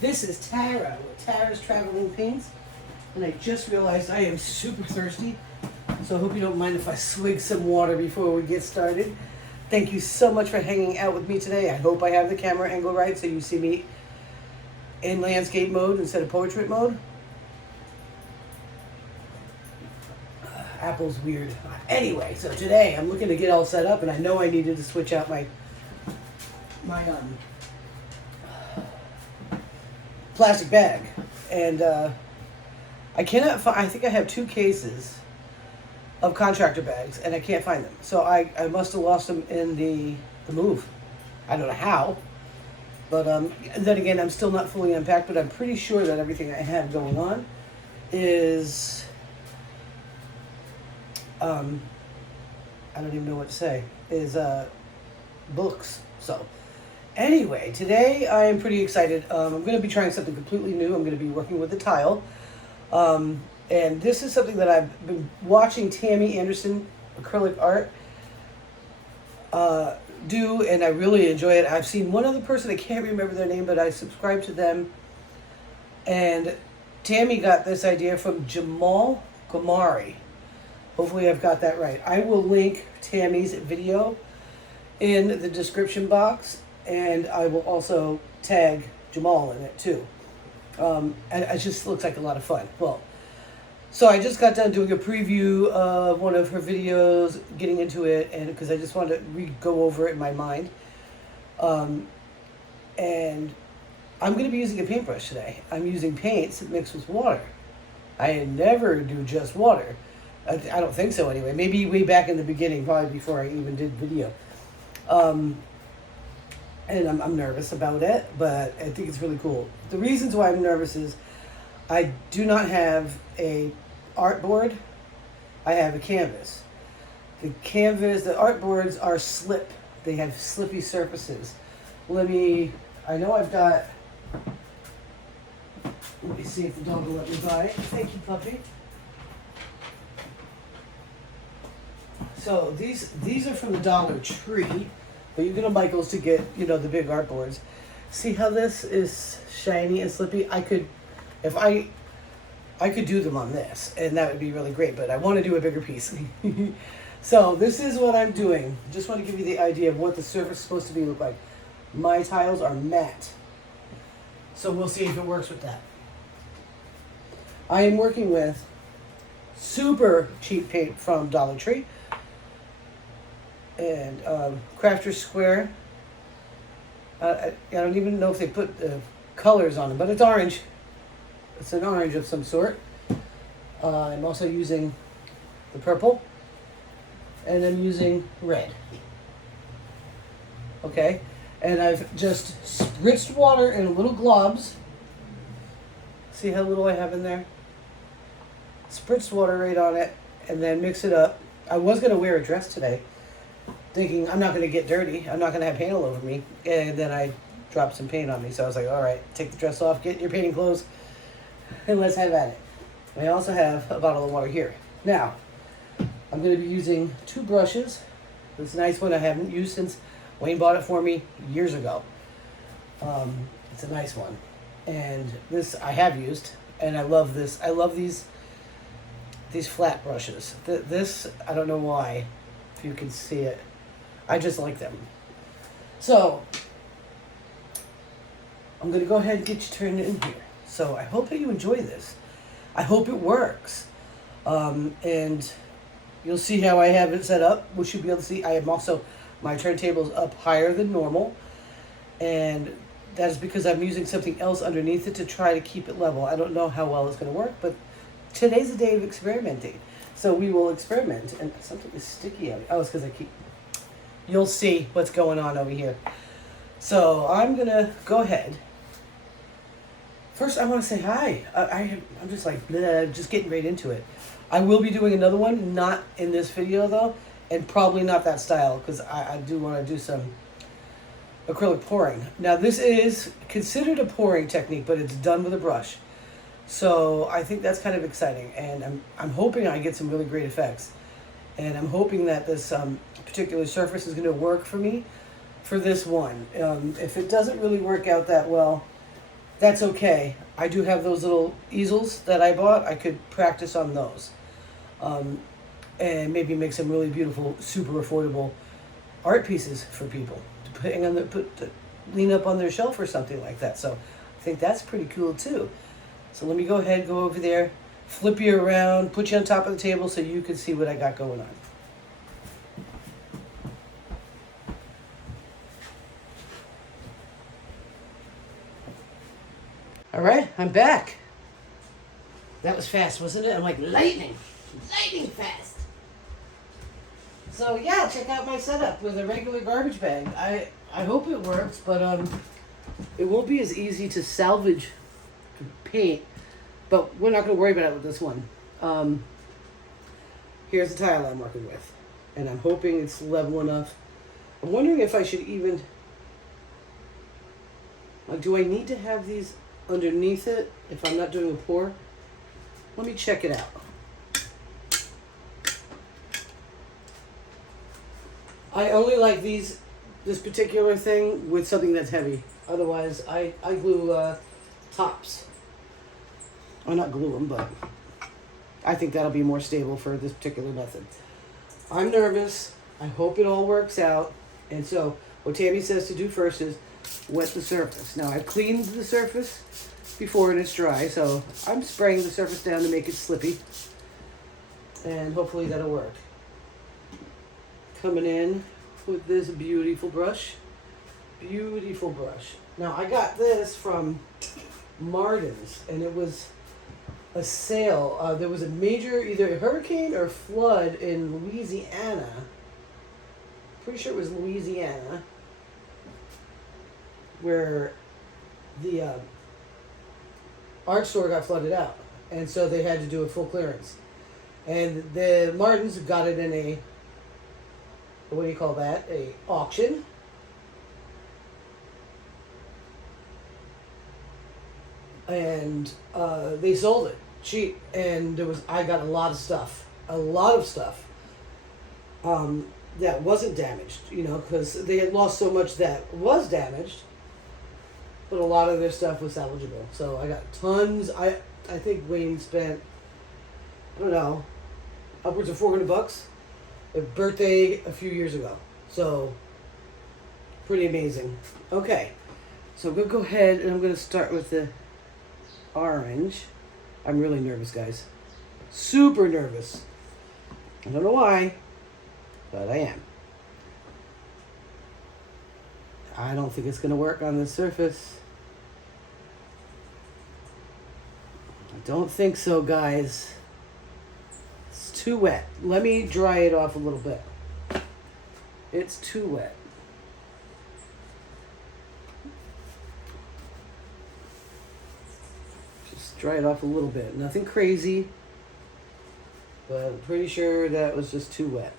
This is Tara with Tara's Traveling Paints, and I just realized I am super thirsty, so I hope you don't mind if I swig some water before we get started. Thank you so much for hanging out with me today. I hope I have the camera angle right so you see me in landscape mode instead of portrait mode. Apple's weird. Anyway, so today I'm looking to get all set up, and I know I needed to switch out my plastic bag, and I cannot find. I think I have 2 cases of contractor bags, and I can't find them. So I must have lost them in the move. I don't know how, but then again, I'm still not fully unpacked. But I'm pretty sure that everything I have going on is I don't even know what to say, is books. So anyway, today I am pretty excited. I'm going to be trying something completely new. I'm going to be working with the tile. And this is something that I've been watching Tammy Anderson acrylic art do, and I really enjoy it. I've seen one other person, I can't remember their name, but I subscribe to them. And Tammy got this idea from Jamal Gomari. Hopefully I've got that right. I will link Tammy's video in the description box, and I will also tag Jamal in it too. And it just looks like a lot of fun. Well, so I just got done doing a preview of one of her videos, getting into it, and because I just wanted to go over it in my mind. And I'm going to be using a paintbrush today. I'm using paints mixed with water. I never do just water. I don't think so anyway. Maybe way back in the beginning, probably before I even did video. And I'm nervous about it, but I think it's really cool. The reasons why I'm nervous is I do not have a artboard. I have a canvas. The artboards are slip. They have slippy surfaces. I know I've got, let me see if the dog will let me buy it. Thank you, puppy. So these are from the Dollar Tree, but you go to Michael's to get, the big artboards. See how this is shiny and slippy? If I could do them on this, and that would be really great, but I want to do a bigger piece. So this is what I'm doing. Just want to give you the idea of what the surface is supposed to look like. My tiles are matte, so we'll see if it works with that. I am working with super cheap paint from Dollar Tree and Crafter's Square. I don't even know if they put colors on them, but it's orange. It's an orange of some sort. I'm also using the purple, and I'm using red. Okay, and I've just spritzed water in little globs. See how little I have in there? Spritz water right on it, and then mix it up. I was going to wear a dress today, thinking I'm not going to get dirty. I'm not going to have paint all over me. And then I dropped some paint on me. So I was like, all right, take the dress off, get your painting clothes, and let's have at it. I also have a bottle of water here. Now, I'm going to be using 2 brushes. This nice one I haven't used since Wayne bought it for me years ago. It's a nice one. And this I have used, and I love this. I love these flat brushes. This, I don't know why, if you can see it. I just like them. So, I'm going to go ahead and get you turned in here. So, I hope that you enjoy this. I hope it works. And you'll see how I have it set up. We should be able to see. I am also, my turntables up higher than normal. And that is because I'm using something else underneath it to try to keep it level. I don't know how well it's going to work, but today's a day of experimenting. So we will experiment. And something is sticky on me. Oh, it's because you'll see what's going on over here. So I'm going to go ahead. First, I want to say hi. I'm just like, bleh, just getting right into it. I will be doing another one, not in this video though, and probably not that style, because I do want to do some acrylic pouring. Now this is considered a pouring technique, but it's done with a brush. So I think that's kind of exciting, and I'm hoping I get some really great effects. And I'm hoping that this particular surface is going to work for me for this one. If it doesn't really work out that well, that's okay. I do have those little easels that I bought. I could practice on those. Um, and maybe make some really beautiful, super affordable art pieces for people to lean up on their shelf or something like that. So I think that's pretty cool too. So let me go ahead, go over there, flip you around, put you on top of the table so you can see what I got going on. All right, I'm back. That was fast, wasn't it? I'm like lightning fast. So yeah, check out my setup with a regular garbage bag. I hope it works, but it won't be as easy to salvage paint. But we're not going to worry about it with this one. Here's the tile I'm working with, and I'm hoping it's level enough. I'm wondering if I should even, like, do I need to have these underneath it if I'm not doing a pour? Let me check it out. I only like this particular thing with something that's heavy. Otherwise, I glue tops. Or not glue them, but I think that'll be more stable for this particular method. I'm nervous. I hope it all works out. And so what Tammy says to do first is wet the surface. Now I've cleaned the surface before and it's dry, so I'm spraying the surface down to make it slippy. And hopefully that'll work. Coming in with this beautiful brush. Beautiful brush. Now I got this from Martin's, and it was a sale. There was a major either hurricane or flood in Louisiana. Pretty sure it was Louisiana, where the art store got flooded out, and so they had to do a full clearance. And the Martins got it in a, what do you call that? A auction. And they sold it cheap, and I got a lot of stuff that wasn't damaged, because they had lost so much that was damaged, but a lot of their stuff was salvageable. So I got tons. I think Wayne spent, I don't know, upwards of $400. A birthday a few years ago. So pretty amazing. Okay, so I'm gonna go ahead and I'm gonna start with the orange. I'm really nervous, guys. Super nervous. I don't know why, but I am. I don't think it's going to work on the surface. I don't think so, guys. It's too wet. Let me dry it off a little bit. It's too wet. Dry it off a little bit. Nothing crazy, but I'm pretty sure that was just too wet.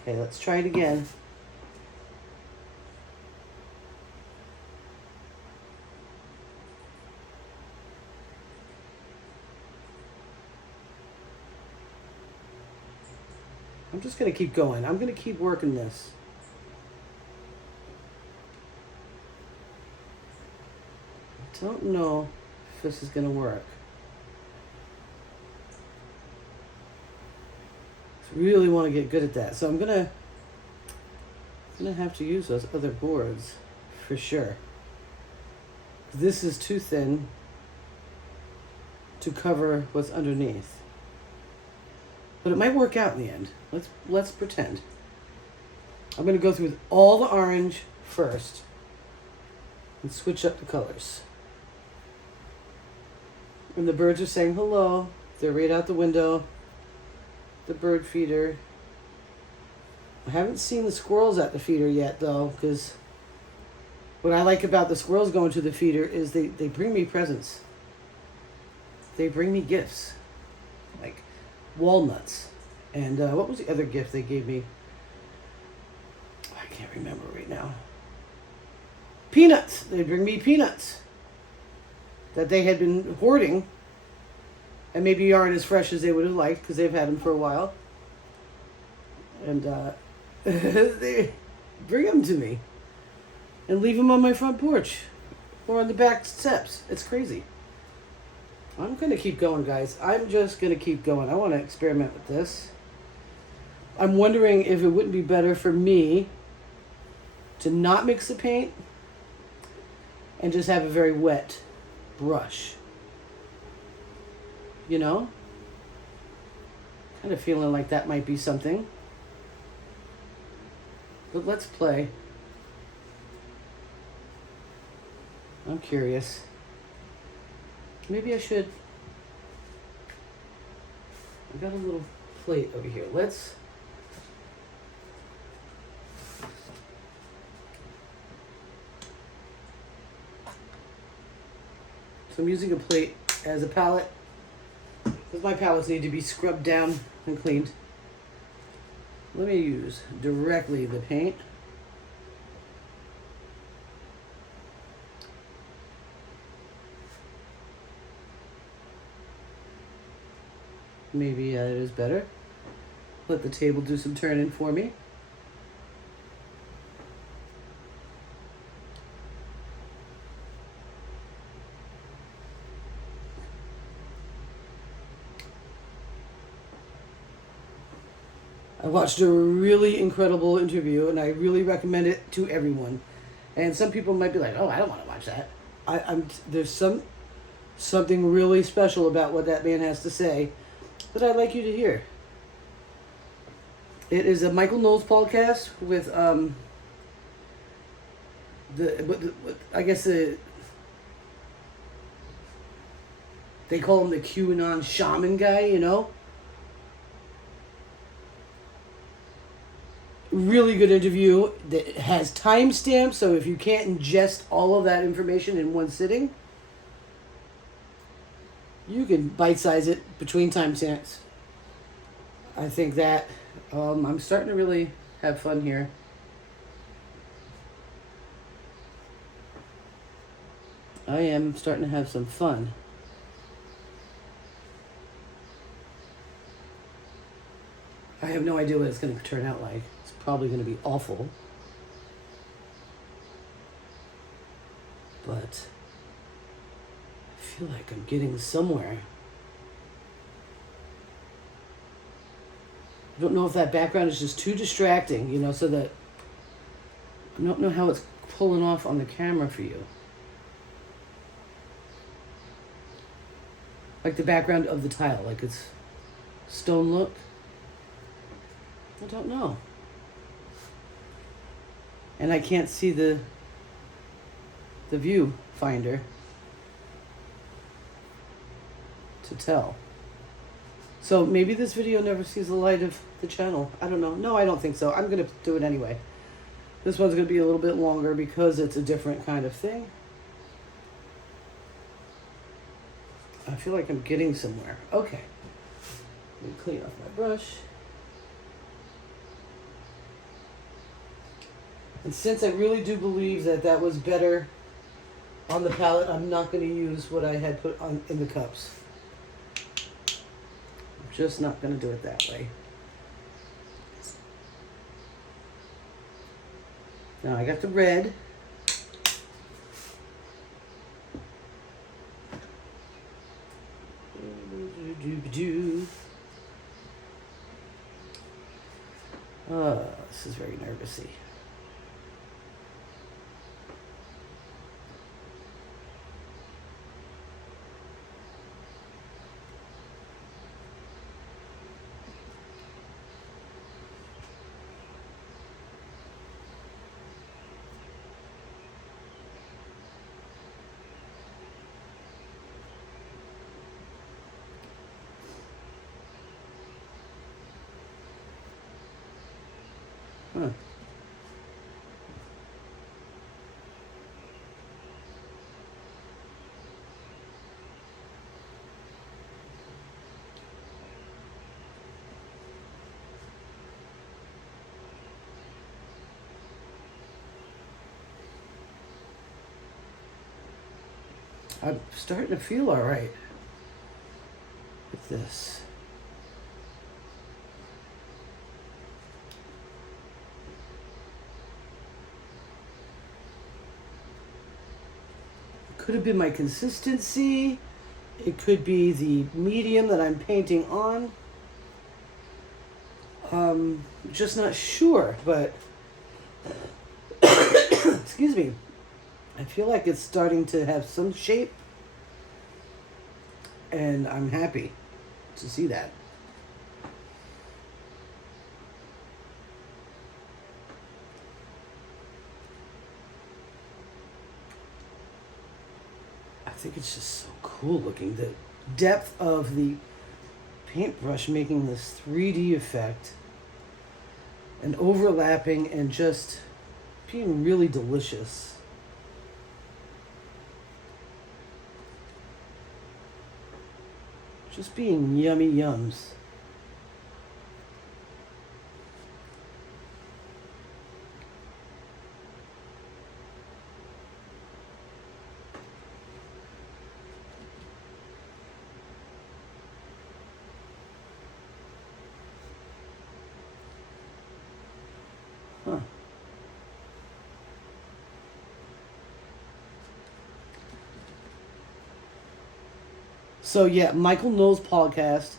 Okay, let's try it again. I'm just going to keep going. I'm going to keep working this. Don't know if this is going to work. I really want to get good at that. So I'm gonna have to use those other boards for sure. This is too thin to cover what's underneath. But it might work out in the end. Let's pretend. I'm going to go through all the orange first and switch up the colors. And the birds are saying hello. They're right out the window. The bird feeder. I haven't seen the squirrels at the feeder yet, though, because what I like about the squirrels going to the feeder is they bring me presents. They bring me gifts, like walnuts. And what was the other gift they gave me? I can't remember right now. Peanuts. They bring me peanuts that they had been hoarding, and maybe aren't as fresh as they would have liked because they've had them for a while. And they bring them to me. and leave them on my front porch or on the back steps. It's crazy. I'm going to keep going, guys. I'm just going to keep going. I want to experiment with this. I'm wondering if it wouldn't be better for me to not mix the paint and just have a very wet brush. You know? Kind of feeling like that might be something. But let's play. I'm curious. Maybe I should. I got a little plate over here. Let's. So I'm using a plate as a palette, because my palettes need to be scrubbed down and cleaned. Let me use directly the paint. Maybe that is better. Let the table do some turning for me. I watched a really incredible interview, and I really recommend it to everyone. And some people might be like, "Oh, I don't want to watch that." There's something really special about what that man has to say that I'd like you to hear. It is a Michael Knowles podcast with I guess they call him the QAnon shaman guy, you know. Really good interview that has timestamps, so if you can't ingest all of that information in one sitting, you can bite-size it between timestamps. I think that I'm starting to really have fun here. I am starting to have some fun. I have no idea what it's going to turn out like. It's probably going to be awful. But I feel like I'm getting somewhere. I don't know if that background is just too distracting, you know, so that I don't know how it's pulling off on the camera for you. Like the background of the tile, like it's stone look. I don't know. And I can't see the view finder to tell. So maybe this video never sees the light of the channel. I don't know. No, I don't think so. I'm going to do it anyway. This one's going to be a little bit longer because it's a different kind of thing. I feel like I'm getting somewhere. Okay. Let me clean off my brush. And since I really do believe that that was better on the palette, I'm not going to use what I had put on in the cups. I'm just not going to do it that way. Now I got the red. This is very nervousy. Huh. I'm starting to feel all right with this. Could have been my consistency. It could be the medium that I'm painting on. Just not sure, but excuse me. I feel like it's starting to have some shape, and I'm happy to see that. I think it's just so cool looking. The depth of the paintbrush making this 3D effect and overlapping and just being really delicious. Just being yummy yums. Huh. So yeah, Michael Knowles podcast.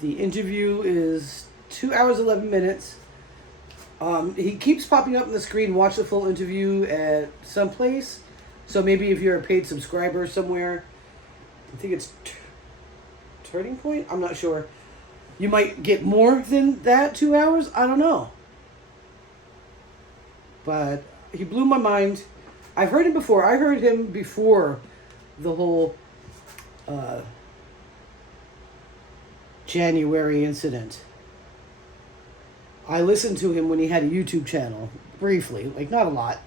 The interview is 2 hours 11 minutes. He keeps popping up on the screen. Watch the full interview at some place. So maybe if you're a paid subscriber somewhere, I think it's Turning Point. I'm not sure. You might get more than that 2 hours. I don't know. But he blew my mind. I've heard him before. I heard him before the whole January incident. I listened to him when he had a YouTube channel, briefly, like not a lot.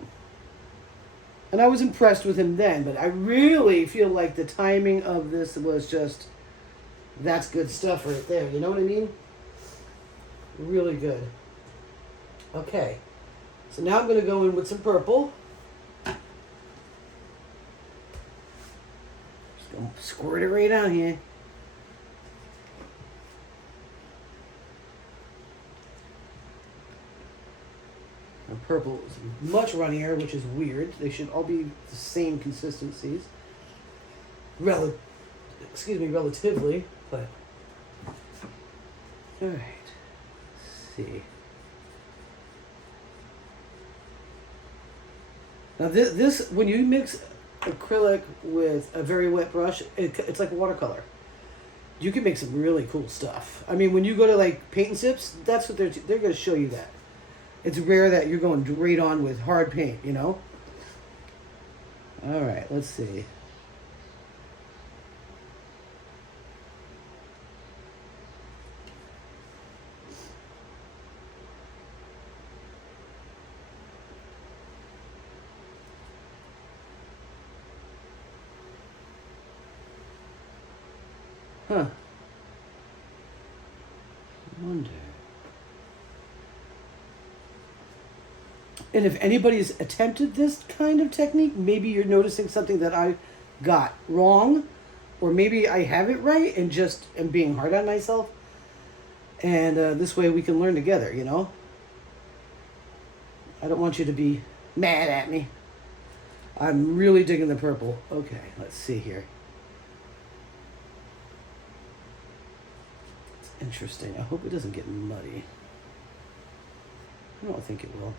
And I was impressed with him then, but I really feel like the timing of this was just, that's good stuff right there. You know what I mean? Really good. Okay. So now I'm going to go in with some purple. Just going to squirt it right down here. And purple is much runnier, which is weird. They should all be the same consistencies. Relatively, but... Alright. Let's see. Now this, when you mix acrylic with a very wet brush, it's like watercolor. You can make some really cool stuff. I mean, when you go to like paint and sips, that's what they're going to show you that. It's rare that you're going right on with hard paint, you know? All right, let's see. Huh. I wonder. And if anybody's attempted this kind of technique, maybe you're noticing something that I got wrong, or maybe I have it right and just am being hard on myself. And this way we can learn together, you know? I don't want you to be mad at me. I'm really digging the purple. Okay, let's see here. It's interesting. I hope it doesn't get muddy. I don't think it will.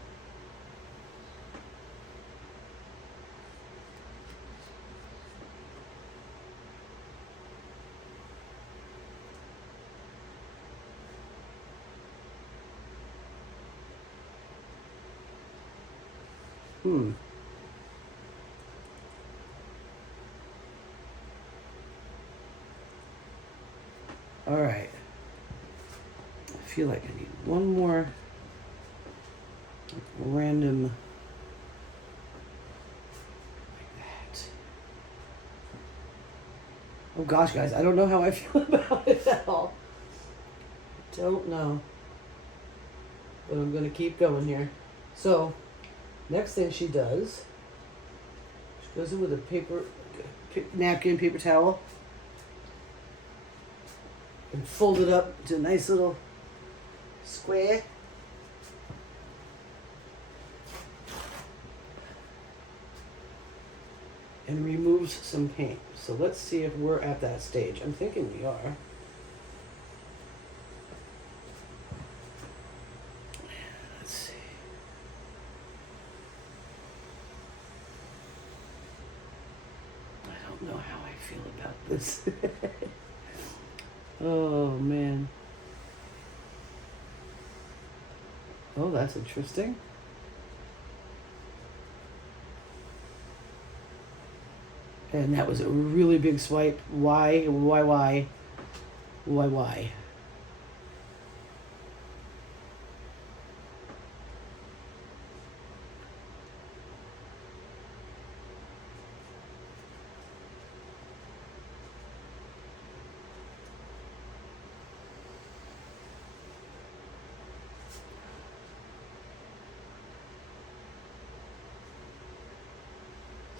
All right. I feel like I need one more random like that. Oh gosh, guys, I don't know how I feel about it at all. Don't know. But I'm going to keep going here. So, next thing she does, she goes in with a napkin, paper towel, and fold it up into a nice little square. and removes some paint. So let's see if we're at that stage. I'm thinking we are. Let's see. I don't know how I feel about this. Oh, man. Oh, that's interesting. And that was a really big swipe. Why?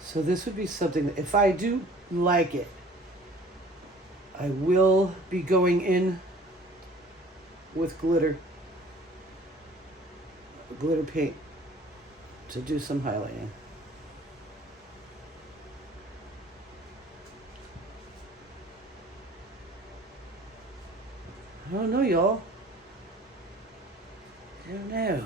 So this would be something that if I do like it, I will be going in with glitter paint to do some highlighting. I don't know, y'all. I don't know.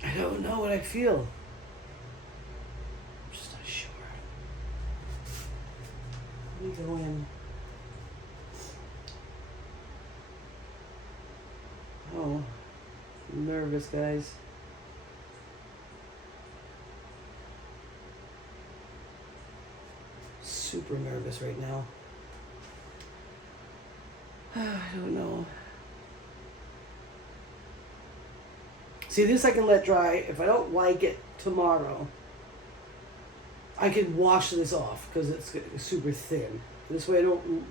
I don't know what I feel. I'm just not sure. Let me go in. Oh, I'm nervous, guys. Super nervous right now. I don't know. See, this I can let dry. If I don't like it tomorrow, I can wash this off because it's super thin. This way I don't,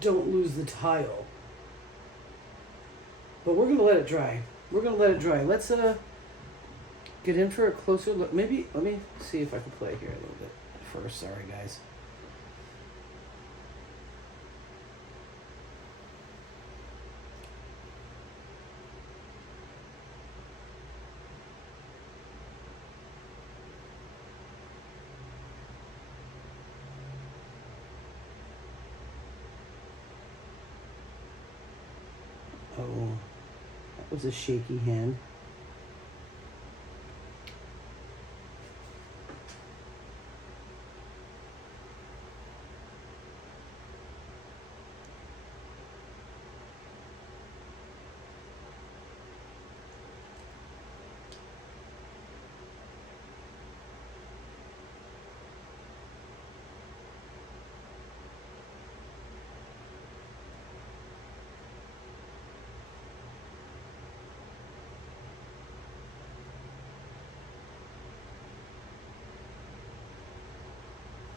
don't lose the tile. But we're going to let it dry. We're going to let it dry. Let's get in for a closer look. Maybe, let me see if I can play here a little bit first. Sorry, guys. Oh, that was a shaky hand.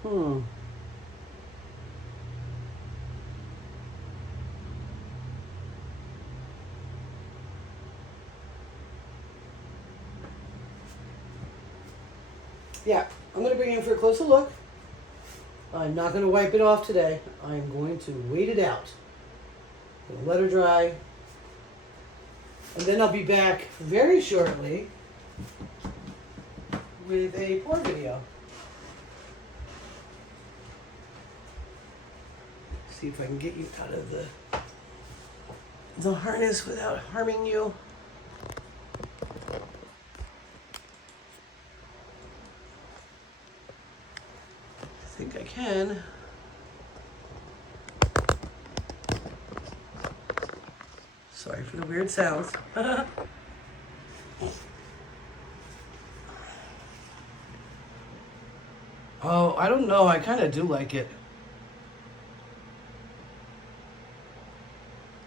Hmm. Yeah, I'm going to bring it in for a closer look. I'm not going to wipe it off today. I'm going to wait it out. I'm going to let her dry. And then I'll be back very shortly with a pour video. See if I can get you out of the harness without harming you. I think I can. Sorry for the weird sounds. Oh, I don't know. I kind of do like it.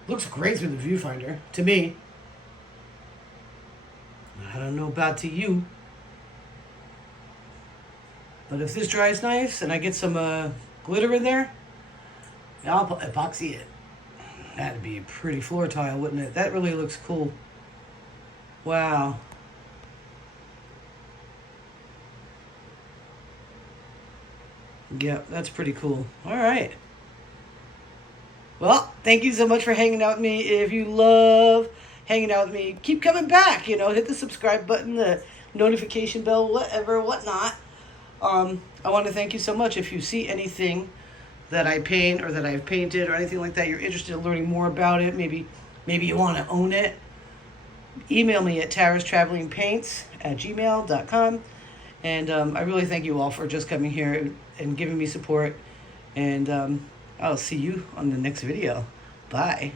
Looks great through the viewfinder, to me. I don't know about to you. But if this dries nice and I get some glitter in there, I'll epoxy it. That'd be a pretty floor tile, wouldn't it? That really looks cool. Wow. Yep, that's pretty cool. All right. Well, thank you so much for hanging out with me. If you love hanging out with me, keep coming back. Hit the subscribe button, the notification bell, whatever, whatnot. I want to thank you so much. If you see anything that I paint or that I've painted or anything like that, you're interested in learning more about it, maybe you want to own it, email me at tarastravelingpaints@gmail.com. And I really thank you all for just coming here and giving me support. And I'll see you on the next video. Bye.